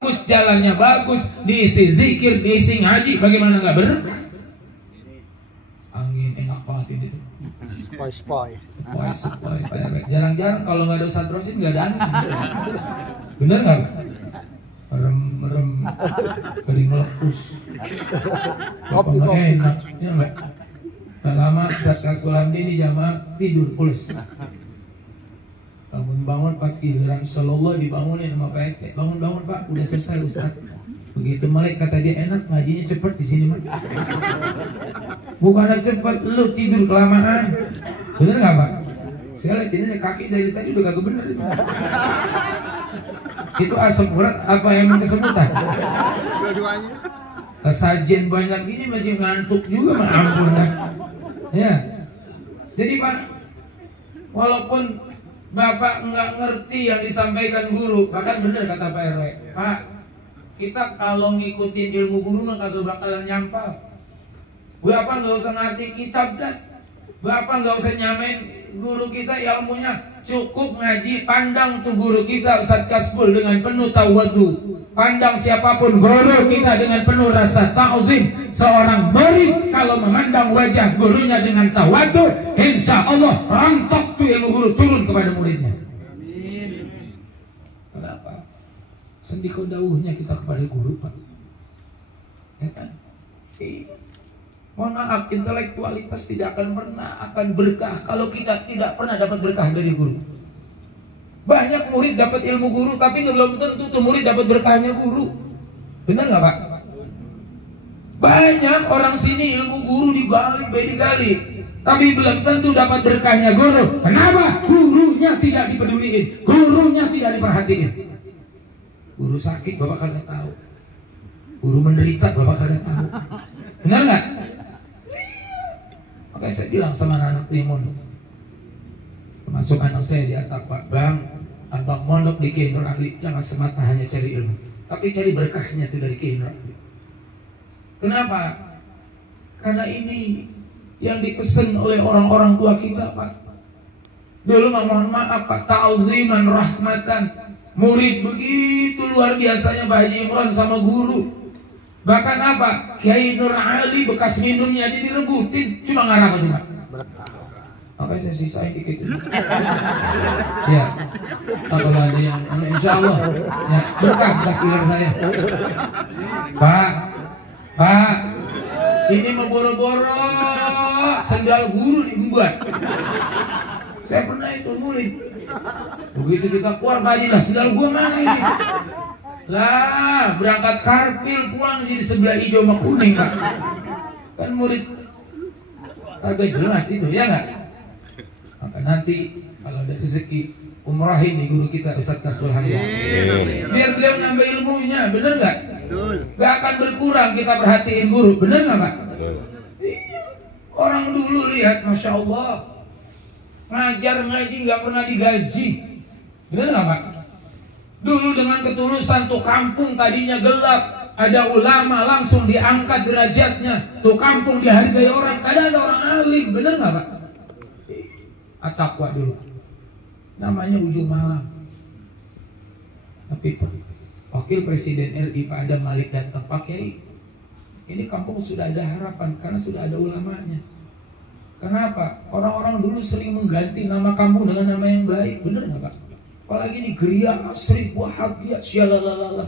bagus, jalannya bagus, diisi zikir, diisi ngaji, bagaimana nggak berkah? Angin enak banget ini tuh. Spoi. Jarang-jarang kalau nggak ada Ustadz Rosin nggak ada angin. Bener nggak? Merem, kering meletus. Apa enak? Ya nggak? Nggak lama Ustadz Kasulandi ini jamaah tidur pules. Bangun pas giliran Sallallahu dibangunin sama Pak RT. Bangun Pak, udah selesai Ustaz. Begitu melek kata dia, enak ngajinya cepet di sini mah. Bukan cepet, lu tidur kelamaan. Bener nggak Pak? Saya lihat ini kaki dari tadi udah kagak bener itu. Itu asam urat apa emang kesemutan? Dua-duanya. Sajian banyak ini masih ngantuk juga mah ampun dah. Ya. Jadi Pak, walaupun Bapak nggak ngerti yang disampaikan guru, bahkan bener kata Pak RW, Pak, kita kalau ngikutin ilmu guru mah kagak bakalan nyampal. Bapak nggak usah ngerti kitab dah, Bapak nggak usah nyamain guru kita ilmunya, cukup ngaji, pandang tuh guru kita Ustadz Kasbul dengan penuh tawadu. Pandang siapapun guru kita dengan penuh rasa ta'zim. Seorang murid kalau memandang wajah gurunya dengan tawadu, insya Allah rontok tuh ilmu guru turun kepada muridnya. Amin. Kenapa? Sendiko dawuhnya kita kepada guru Pak. Ya kan? Mohon maaf, intelektualitas tidak akan pernah akan berkah kalau kita tidak pernah dapat berkah dari guru. Banyak murid dapat ilmu guru, tapi belum tentu tuh murid dapat berkahnya guru. Benar nggak Pak? Banyak orang sini ilmu guru digali, tapi belum tentu dapat berkahnya guru. Kenapa? Gurunya tidak dipeduliin, gurunya tidak diperhatiin. Guru sakit Bapak kagak tahu, guru menderita Bapak kagak tahu. Benar nggak? Makanya saya bilang sama anak Timun, termasuk anak saya di atap, Pak, Bang, abang mondok di Kiai Nur Ali, jangan semata hanya cari ilmu, tapi cari berkahnya itu dari Kiai Nur Ali. Kenapa? Karena ini yang dipesan oleh orang-orang tua kita, Pak. Dulu mohon maaf Pak, ta'ziman rahmatan. Murid begitu luar biasanya Pak Haji Imran sama guru. Bahkan apa? Kiai Nur Ali bekas minumnya aja direbutin, cuma ngarap aja Pak. Apa saya sisain dikit itu. Ya, kalau ada yang insya Allah ya, berkah bekas dealer saya. Pak, ini mau boro-boro sendal guru diembat. Saya pernah itu murid. Begitu kita keluar Pak Haji, lah sendal gua mana ini? Lah berangkat karpil pulang jadi sebelah hijau sama kuning Pak. Kan murid agak jelas itu ya nggak? Maka nanti kalau ada rezeki umrahin nih guru kita Ustadz Kasbul Hamzah. Biar beliau nambah ilmunya, bener nggak? Gak akan berkurang kita perhatiin guru, bener nggak Pak? Iya. Orang dulu lihat, masya Allah, ngajar ngaji nggak pernah digaji, bener nggak Pak? Dulu dengan ketulusan tuh kampung tadinya gelap, ada ulama langsung diangkat derajatnya, tuh kampung dihargai orang, kadang ada orang alim, bener nggak Pak? At-Taqwa dulu, namanya ujung malam. Tapi Wakil Presiden RI Pak Adam Malik datang, Pak Kiai, ini kampung sudah ada harapan karena sudah ada ulamanya. Kenapa? Orang-orang dulu sering mengganti nama kampung dengan nama yang baik, bener nggak Pak? Apalagi ini Geria Asri Wahabiyah Syalalalala.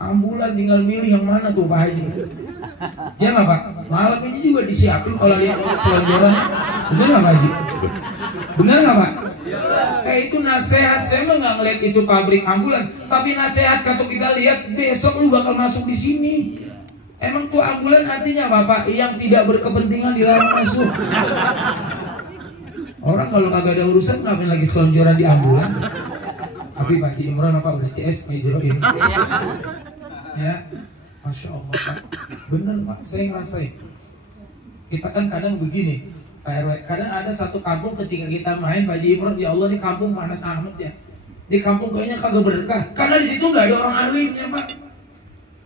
Ambulan tinggal milih yang mana tuh Pak Haji. Ya nggak Pak? Malam ini juga disiapin kalau lihat selonjoran. Bener nggak Pak Haji? Bener nggak Pak? Itu nasihat, saya mah nggak ngeliat itu pabrik ambulan, tapi nasihat kalau kita lihat besok lu bakal masuk di sini. Emang tuh ambulan artinya Bapak yang tidak berkepentingan dilarang masuk. Orang kalau kagak ada urusan ngapain lagi selonjoran di ambulan? Tapi Pak Haji Imran apa udah CS ngejeroin. Ya, masya Allah Pak, bener Pak, saya ngerasain. Kita kan kadang begini, Pak RW, kadang ada satu kampung ketika kita main Pak Haji Imran, ya Allah di kampung panas amat ya. Di kampung kayaknya kagak berkah, karena di situ nggak ada orang alimnya Pak.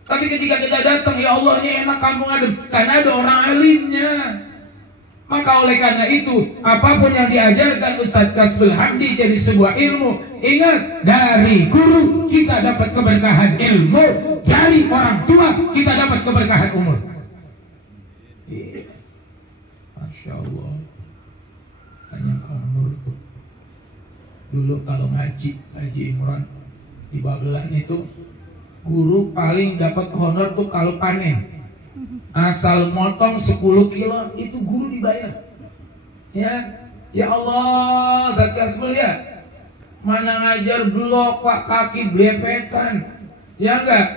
Tapi ketika kita datang, ya Allah ini enak kampung adem, karena ada orang alimnya. Maka oleh karena itu, apapun yang diajarkan Ustadz Kasbul Hamdi jadi sebuah ilmu. Ingat, dari guru kita dapat keberkahan ilmu, dari orang tua kita dapat keberkahan umur. Masya Allah. Hanya umur tuh. Dulu kalau ngaji Imran di Babelan itu, guru paling dapat honor tuh kalau panen. Asal motong 10 kilo itu guru dibayar. Ya Allah, Zat Kasbul ya. Mana ngajar blok Pak, kaki blepetan. Ya enggak?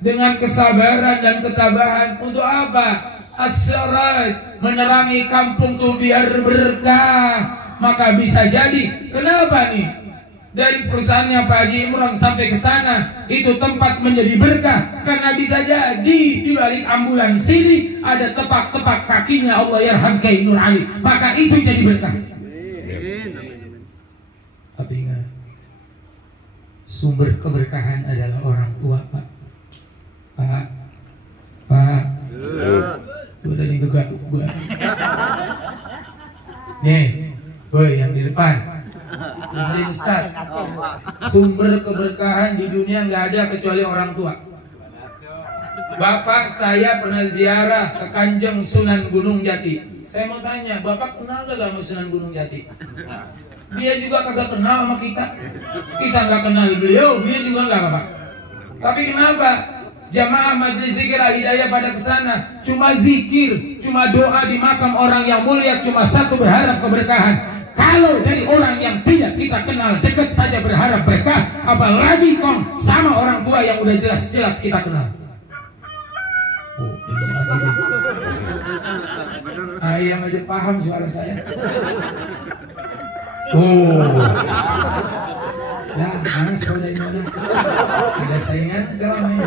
Dengan kesabaran dan ketabahan untuk apa? As-syarat, menerangi kampung tuh biar berkah. Maka bisa jadi, kenapa nih? Dari perusahaannya Pak Haji Imran sampai ke sana itu tempat menjadi berkah karena bisa jadi di balik ambulan sini ada tepak-tepak kakinya Allah yarham Kiai Nur Ali, maka itu jadi berkah. Tapi ingat, sumber keberkahan adalah orang tua, Pak. Itu udah digegak gua. Nih, woi yang di depan. Ustaz, sumber keberkahan di dunia nggak ada kecuali orang tua. Bapak saya pernah ziarah ke Kanjeng Sunan Gunung Jati. Saya mau tanya, Bapak kenal gak sama Sunan Gunung Jati? Dia juga kagak kenal sama kita. Kita nggak kenal beliau, dia juga nggak Bapak. Tapi kenapa? Jamaah Majelis Zikir Al-Hidayah pada kesana cuma zikir, cuma doa di makam orang yang mulia, cuma satu berharap keberkahan. Kalau dari orang yang tidak kita kenal dekat saja berharap berkah, apalagi kong sama orang tua yang udah jelas-jelas kita kenal. Ayam aja paham suara saya. Nah, mana saudara mana? Ada saingan ceramah ini.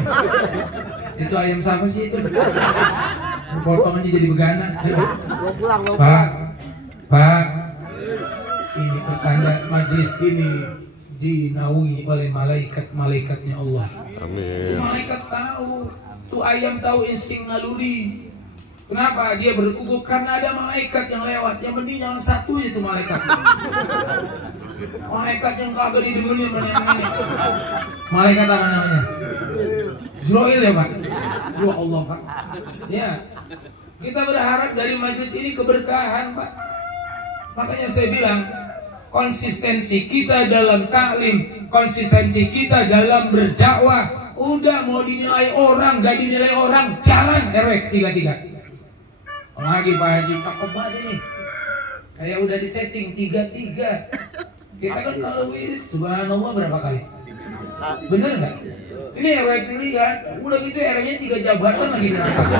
Itu ayam siapa sih itu? Potong aja jadi beganan. Pak, ini pertanda majlis ini dinaungi oleh malaikat-malaikatnya Allah. Amin. Malaikat tahu, tuh ayam tahu insting naluri. Kenapa dia berkukuk? Karena ada malaikat yang lewat. Yang penting jangan satu aja tuh malaikat. Malaikat yang kagak didemenin mana-mana. Malaikat apa namanya? Zroil ya Pak? Ya Allah Pak. Ya, kita berharap dari majlis ini keberkahan Pak. Makanya saya bilang, konsistensi kita dalam taklim, konsistensi kita dalam berdakwah, udah mau dinilai orang, gak dinilai orang, jalan RW 33. Lagi Pak Haji, cakep banget ini. Kayak udah disetting 33. Kita kan kalau wirid, subhanallah berapa kali? Bener gak? Ini RW pilihan, udah gitu RW-nya 3 jabatan lagi dirangkap.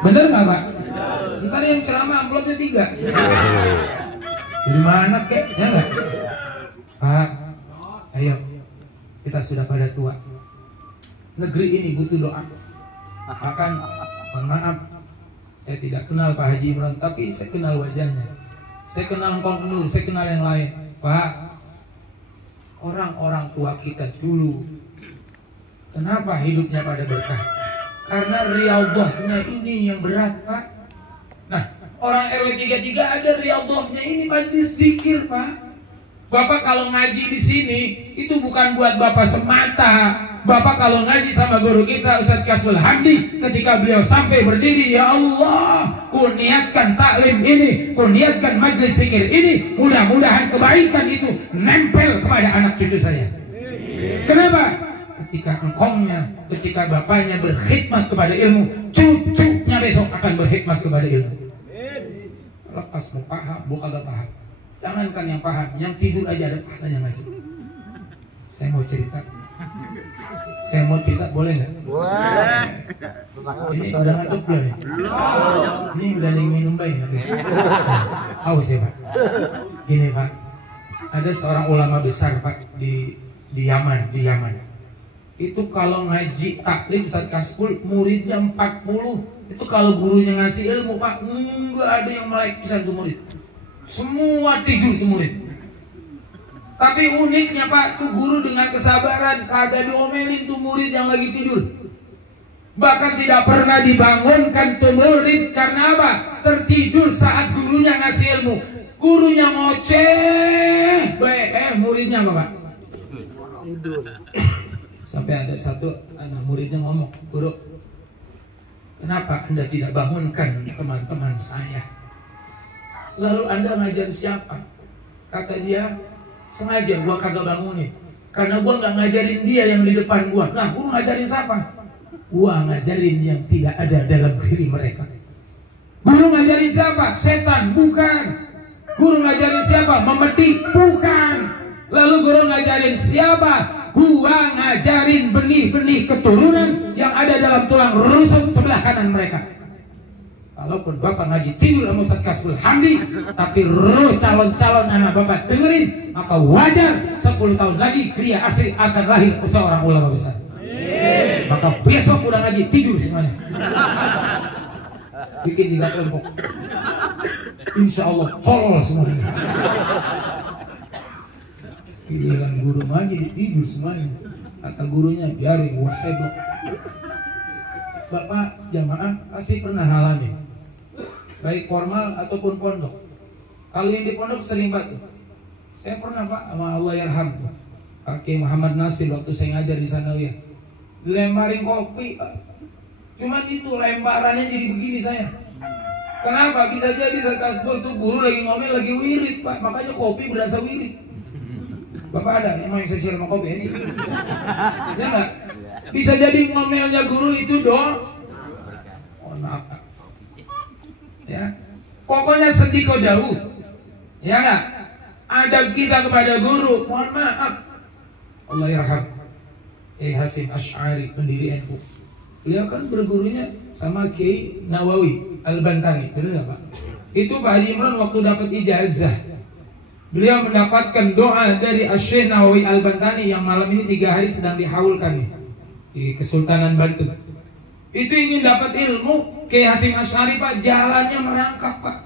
Bener gak Pak? Ntar yang ceramah amplopnya 3. Dari mana kek? Ya enggak? Pak, ayo. Kita sudah pada tua. Negeri ini butuh doa. Bahkan, mohon maaf, saya tidak kenal Pak Haji Imran, tapi saya kenal wajahnya. Saya kenal Kong Nur, saya kenal yang lain. Pak, orang-orang tua kita dulu, kenapa hidupnya pada berkah? Karena riyadhahnya ini yang berat Pak. Nah, orang RW 33 ada riyadhahnya ini majlis zikir Pak. Bapak kalau ngaji di sini itu bukan buat Bapak semata. Bapak kalau ngaji sama guru kita Ustadz Kasbul Hamdi, ketika beliau sampai berdiri, ya Allah, ku niatkan taklim ini, ku niatkan majlis zikir ini, mudah-mudahan kebaikan itu nempel kepada anak cucu saya. Kenapa? Ketika engkongnya, ketika bapaknya berkhidmat kepada ilmu, cucunya besok akan berkhidmat kepada ilmu. Lepas mau paham, bukan gak paham. Jangankan yang paham, yang tidur aja ada pahalanya ngaji. Saya mau cerita. Boleh nggak? Boleh. Ini udah ngantuk belum nih? Ini udah minum baik. Haus ya Pak. Gini Pak, ada seorang ulama besar Pak di Yaman. Itu kalau ngaji taklim Ustadz Kasbul, muridnya 40. Itu kalau gurunya ngasih ilmu Pak, nggak ada yang melek pisan tuh murid. Semua tidur tuh murid. Tapi uniknya Pak, tuh guru dengan kesabaran, kagak diomelin tuh murid yang lagi tidur. Bahkan tidak pernah dibangunkan tuh murid. Karena apa? Tertidur saat gurunya ngasih ilmu. Gurunya ngoceh, muridnya apa Pak? Tidur. Sampai ada satu anak muridnya ngomong, guru, kenapa Anda tidak bangunkan teman-teman saya? Lalu Anda ngajar siapa? Kata dia, sengaja gua kagak bangunin, karena gua nggak ngajarin dia yang di depan gua. Nah, guru ngajarin siapa? Gua ngajarin yang tidak ada dalam diri mereka. Guru ngajarin siapa? Setan, bukan. Guru ngajarin siapa? Memetik, bukan. Lalu guru ngajarin siapa? Gua ngajarin benih-benih keturunan yang ada dalam tulang rusuk sebelah kanan mereka. Kalaupun Bapak ngaji tidur sama Ustaz Kasbul Hamdi, tapi roh calon-calon anak Bapak dengerin, maka wajar 10 tahun lagi Gria Asri akan lahir seorang ulama besar. Maka besok udah ngaji tidur semuanya. Bikin 3 kelompok. Insya Allah tolol semuanya. Giliran guru ngaji tidur semuanya. Kata gurunya biarin gua sebok. Bapak jamaah pasti pernah alami, baik formal ataupun pondok. Kalau yang di pondok sering banget. Saya pernah Pak sama Allah yarham Pak Muhammad Nasir waktu saya ngajar di Sanawiyah. Dilemparin kopi Pak. Cuman itu lemparannya jadi begini saya. Kenapa? Bisa jadi saya kasbul tuh guru lagi ngomel lagi wirid Pak. Makanya kopi berasa wirid. Bapak ada emang yang saya sama kopi ini? Ya enggak? Bisa jadi ngomelnya guru itu dong. Oh maaf Pak. Ya. Pokoknya sedikit jauh. Ya enggak? Adab kita kepada guru, mohon maaf. Allah yarham. Hasim Asy'ari pendiri NU. Beliau kan bergurunya sama Kiai Nawawi Al-Bantani, benar nggak Pak? Itu Pak Haji Imran waktu dapat ijazah, beliau mendapatkan doa dari Syekh Nawawi Al-Bantani yang malam ini 3 hari sedang dihaulkan nih di Kesultanan Banten. Itu ingin dapat ilmu, Kiai Hasim Asy'ari Pak, jalannya merangkak Pak,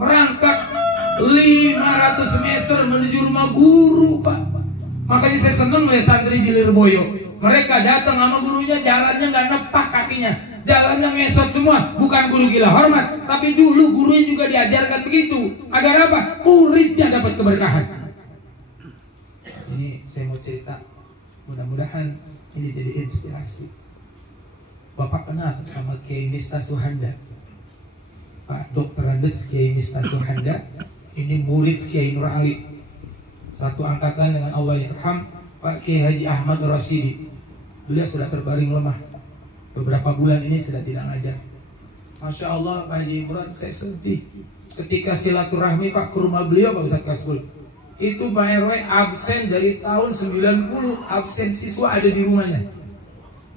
merangkak 500 meter menuju rumah guru Pak. Makanya saya senang melihat santri di Lirboyo. Mereka datang sama gurunya, jalannya nggak nepak kakinya, jalannya ngesot semua. Bukan guru gila hormat, tapi dulu gurunya juga diajarkan begitu. Agar apa? Muridnya dapat keberkahan. Ini saya mau cerita, mudah-mudahan ini jadi inspirasi. Bapak kenal sama Kiai Mista Suhanda, Pak Dr. Andes Kiai Mista Suhanda. Ini murid Kiai Nur Ali, satu angkatan dengan Allah yarham Pak Kiai Haji Ahmad Rasidi. Beliau sudah terbaring lemah, beberapa bulan ini sudah tidak ngajar. Masya Allah Pak Haji Imran, saya sedih ketika silaturahmi Pak ke rumah beliau Pak Ustaz Kasbul. Itu Pak RW absen dari tahun 90, absen siswa ada di rumahnya.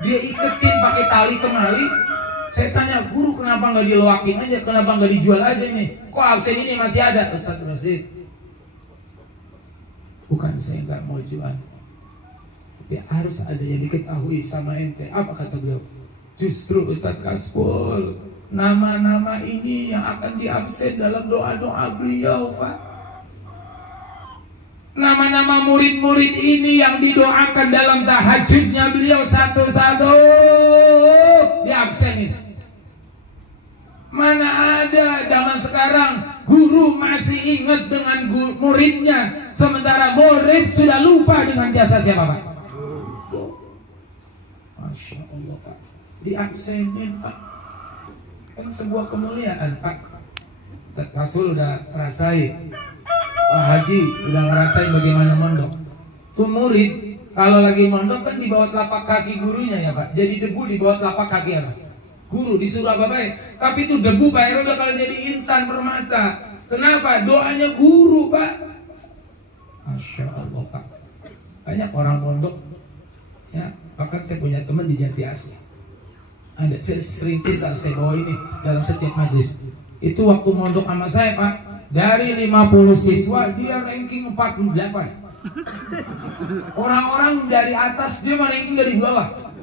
Dia iketin pakai tali kemali. Saya tanya, guru kenapa nggak diloakin aja, kenapa nggak dijual aja nih? Kok absen ini masih ada? Ustaz Rasid, bukan saya nggak mau jual, tapi harus ada yang diketahui sama ente. Apa kata beliau? Justru Ustadz Kasbul, nama-nama ini yang akan diabsen dalam doa-doa beliau Pak. Nama-nama murid-murid ini yang didoakan dalam tahajudnya beliau satu-satu diabsenin. Mana ada zaman sekarang guru masih ingat dengan muridnya, sementara murid sudah lupa dengan jasa siapa Pak? Masya Allah Pak, diabsenin Pak. Kan sebuah kemuliaan Pak. Rasul udah ngerasain, Pak Haji udah ngerasain bagaimana mondok. Tuh murid kalau lagi mondok kan di bawah telapak kaki gurunya ya Pak. Jadi debu di bawah telapak kaki apa? Guru disuruh apa baik, tapi itu debu Pak Heru udah kalau jadi intan permata. Kenapa? Doanya guru Pak. Masya Allah Pak. Banyak orang mondok ya, bahkan saya punya teman di Jati Asih. Ada, saya sering cerita, saya bawa ini dalam setiap majlis. Itu waktu mondok sama saya Pak, dari 50 siswa dia ranking 48. Orang-orang dari atas dia mah ranking dari bawah.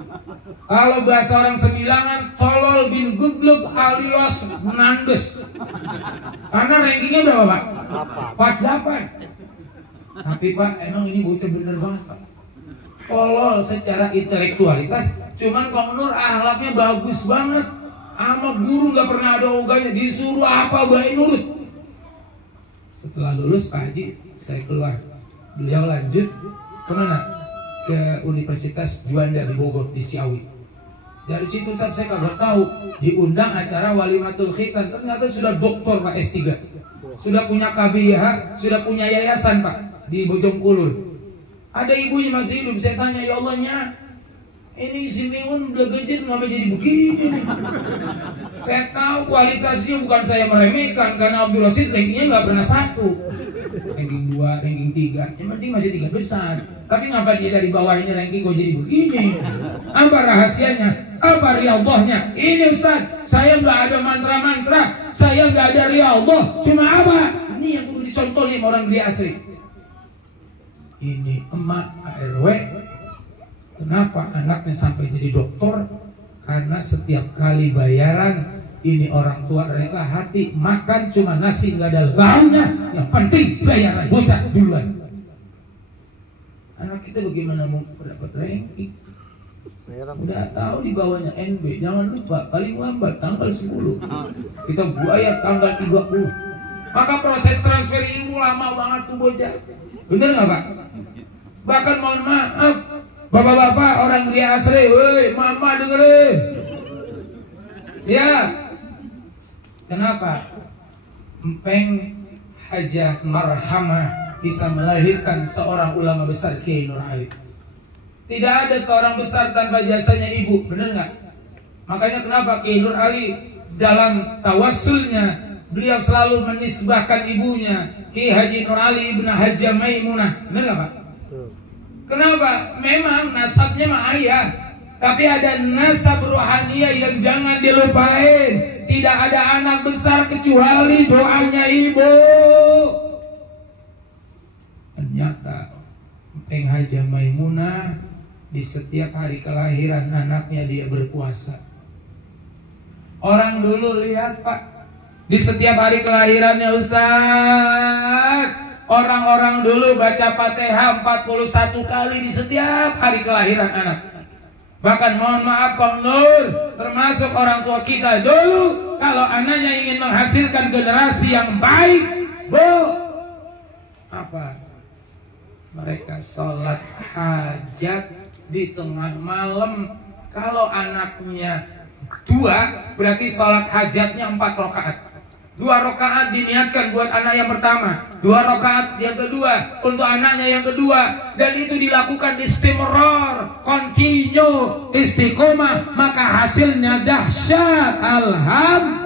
Kalau bahasa orang Sembilangan, tolol bin goblok alias menandes. Karena rankingnya udah Pak 48. Tapi Pak, emang ini bocah bener banget Pak. tolol secara intelektualitas, cuman Kang Nur akhlaknya bagus banget. Sama guru nggak pernah ada ogahnya, disuruh apa baik nurut. Setelah lulus Pak Haji, saya keluar. Beliau lanjut kemana? Ke Universitas Juanda di Bogor, di Ciawi. Dari situ saya kagak tahu, diundang acara Walimatul Khitan, ternyata sudah doktor Pak S3, sudah punya KBH, sudah punya yayasan Pak di Bojongkulur. Ada ibunya masih hidup. Saya tanya, ya Allahnya, ini si Miun udah gede ngapa jadi begini? Saya tahu kualitasnya, bukan saya meremehkan, karena Abdul Rasid rankingnya nggak pernah 1, ranking 2, ranking 3, yang penting masih 3 besar. Tapi ngapa dia dari bawah ini ranking kok jadi begini? Apa rahasianya? Apa riyadhahnya? Ini Ustaz, saya nggak ada mantra-mantra, saya nggak ada riyadhah, cuma apa? Ini yang kudu dicontohin orang Gria Asri. Ini emak RW. Kenapa anaknya sampai jadi dokter? Karena setiap kali bayaran, ini orang tua rela hati makan cuma nasi nggak ada lauknya, yang penting bayaran bocah duluan. Anak kita bagaimana mau dapat ranking? Udah tahu di bawahnya NB, jangan lupa paling lambat tanggal 10. Kita buaya tanggal 30. Maka proses transfer ilmu lama banget tuh bocah. Bener nggak Pak? Bahkan mohon maaf, bapak-bapak orang Gria Asri, woi, mama dengerin. Ya, kenapa? Empeng Hajah Marhamah bisa melahirkan seorang ulama besar Kiai Nur Ali. Tidak ada seorang besar tanpa jasanya ibu, benar nggak? Makanya kenapa Kiai Nur Ali dalam tawassulnya beliau selalu menisbahkan ibunya Kiai Haji Nur Ali ibn Hajjah Maimunah, benar nggak Pak? Kenapa? Memang nasabnya mah ayah, tapi ada nasab rohaniah yang jangan dilupain. Tidak ada anak besar kecuali doanya ibu. Ternyata Eng Hajjah Maimunah di setiap hari kelahiran anaknya dia berpuasa. Orang dulu lihat Pak, di setiap hari kelahirannya Ustaz, orang-orang dulu baca Fatihah 41 kali di setiap hari kelahiran anak. Bahkan mohon maaf Kang Nur, termasuk orang tua kita dulu, kalau anaknya ingin menghasilkan generasi yang baik, apa? Mereka sholat hajat di tengah malam. Kalau anaknya 2, berarti sholat hajatnya 4 rakaat. 2 rakaat diniatkan buat anak yang pertama, 2 rakaat yang kedua untuk anaknya yang kedua, dan itu dilakukan istimror, continue, istiqomah, maka hasilnya dahsyat. Alhamdulillah.